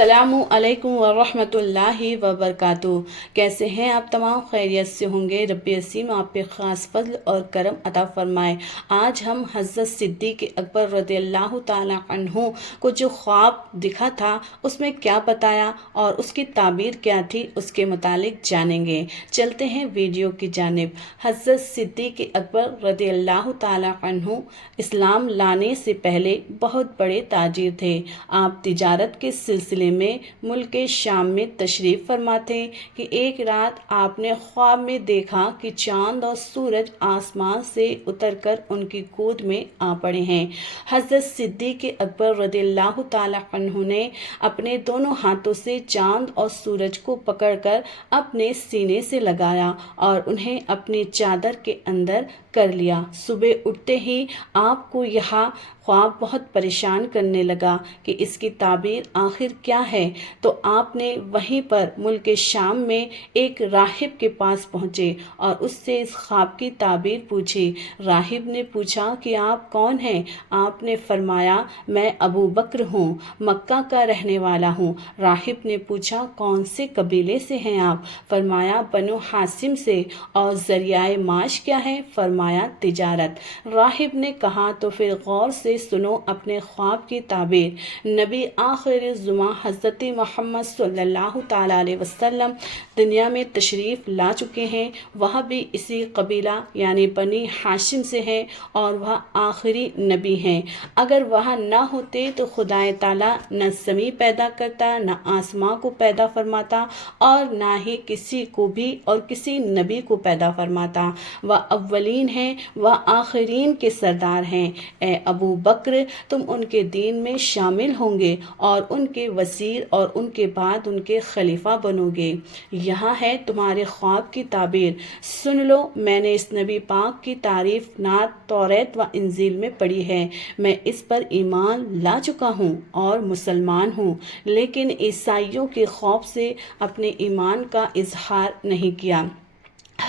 السلام علیکم ورحمۃ اللہ وبرکاتہ۔ کیسے ہیں آپ تمام؟ خیریت سے ہوں گے۔ رب عظیم آپ پہ خاص فضل اور کرم عطا فرمائے۔ آج ہم حضرت صدیق اکبر رضی اللہ تعالیٰ عنہ کو جو خواب دکھا تھا اس میں کیا بتایا اور اس کی تعبیر کیا تھی اس کے متعلق جانیں گے۔ چلتے ہیں ویڈیو کی جانب۔ حضرت صدیق اکبر رضی اللہ تعالیٰ عنہ اسلام لانے سے پہلے بہت بڑے تاجر تھے۔ آپ تجارت کے سلسلے میں ملک شام میں تشریف فرما تھے کہ ایک رات آپ نے خواب میں دیکھا کہ چاند اور سورج آسمان سے اتر کر ان کی گود میں آ پڑے ہیں۔ حضرت صدیق اکبر رضی اللہ تعالیٰ عنہ نے اپنے دونوں ہاتھوں سے چاند اور سورج کو پکڑ کر اپنے سینے سے لگایا اور انہیں اپنی چادر کے اندر کر لیا۔ صبح اٹھتے ہی آپ کو یہاں خواب بہت پریشان کرنے لگا کہ اس کی تعبیر آخر کیا ہے، تو آپ نے وہیں پر ملک شام میں ایک راہب کے پاس پہنچے اور اس سے اس خواب کی تعبیر پوچھی۔ راہب نے پوچھا کہ آپ کون ہیں؟ آپ نے فرمایا میں ابو بکر ہوں، مکہ کا رہنے والا ہوں۔ راہب نے پوچھا کون سے قبیلے سے ہیں آپ؟ فرمایا بنو ہاشم سے۔ اور ذریعہ معاش کیا ہے؟ فرمایا تجارت۔ راہب نے کہا تو پھر غور سے سنو اپنے خواب کی تعبیر۔ نبی آخر الزماں حضرت محمد صلی اللہ تعالیٰ علیہ وسلم دنیا میں تشریف لا چکے ہیں۔ وہ بھی اسی قبیلہ یعنی بنی ہاشم سے ہیں اور وہ آخری نبی ہیں۔ اگر وہ نہ ہوتے تو خدا تعالیٰ نہ زمین پیدا کرتا، نہ آسمان کو پیدا فرماتا اور نہ ہی کسی کو بھی اور کسی نبی کو پیدا فرماتا۔ وہ اولین ہیں، وہ آخرین کے سردار ہیں۔ اے ابو بکر، تم ان کے دین میں شامل ہوں گے اور ان کے وزیر اور ان کے بعد ان کے خلیفہ بنو گے۔ یہاں ہے تمہارے خواب کی تعبیر، سن لو۔ میں نے اس نبی پاک کی تعریف نعت توریت و انجیل میں پڑھی ہے۔ میں اس پر ایمان لا چکا ہوں اور مسلمان ہوں، لیکن عیسائیوں کے خوف سے اپنے ایمان کا اظہار نہیں کیا۔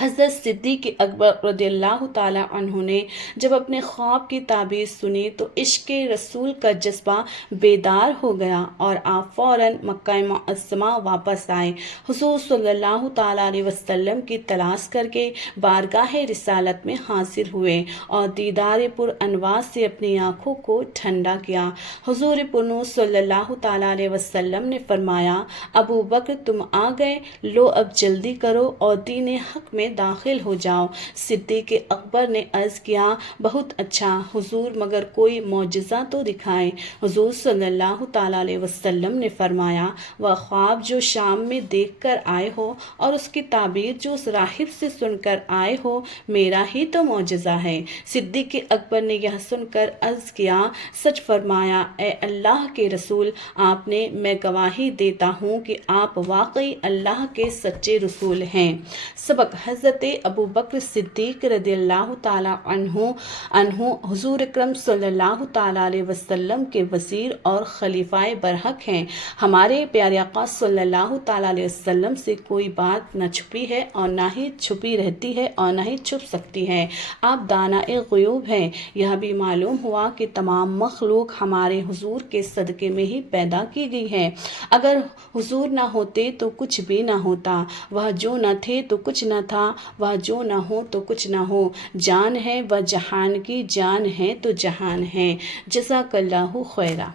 حضرت صدیق اکبر رضی اللہ تعالیٰ عنہ نے جب اپنے خواب کی تعبیر سنی تو عشق رسول کا جذبہ بیدار ہو گیا اور آپ فوراً مکہ معظمہ واپس آئے۔ حضور صلی اللہ تعالیٰ علیہ وسلم کی تلاش کر کے بارگاہ رسالت میں حاضر ہوئے اور دیدار پر انوار سے اپنی آنکھوں کو ٹھنڈا کیا۔ حضور پرنور صلی اللہ تعالیٰ علیہ وسلم نے فرمایا ابو بکر تم آ گئے، لو اب جلدی کرو اور دین حق میں داخل ہو جاؤ۔ صدیق اکبر نے عرض کیا بہت اچھا حضور، مگر کوئی معجزہ تو دکھائیں۔ حضور صلی اللہ تعالیٰ علیہ وسلم نے فرمایا وہ خواب جو شام میں دیکھ کر آئے ہو اور اس کی تعبیر جو اس راہب سے سن کر آئے ہو میرا ہی تو معجزہ ہے۔ صدیق اکبر نے یہ سن کر عرض کیا سچ فرمایا اے اللہ کے رسول، آپ نے، میں گواہی دیتا ہوں کہ آپ واقعی اللہ کے سچے رسول ہیں۔ سبق: حضرت ابو بکر صدیق رضی اللہ تعالیٰ عنہ حضور اکرم صلی اللہ تعالیٰ علیہ وسلم کے وزیر اور خلیفہ برحق ہیں۔ ہمارے پیارے آقا صلی اللہ تعالیٰ علیہ وسلم سے کوئی بات نہ چھپی ہے اور نہ ہی چھپی رہتی ہے اور نہ ہی چھپ سکتی ہے۔ آپ دانائے غیوب ہیں۔ یہ بھی معلوم ہوا کہ تمام مخلوق ہمارے حضور کے صدقے میں ہی پیدا کی گئی ہے۔ اگر حضور نہ ہوتے تو کچھ بھی نہ ہوتا، وہ جو نہ تھے تو کچھ نہ تھا، وہ جو نہ ہو تو کچھ نہ ہو۔ جان ہے وہ جہان کی، جان ہے تو جہان ہے۔ جزاک اللہ خیرہ۔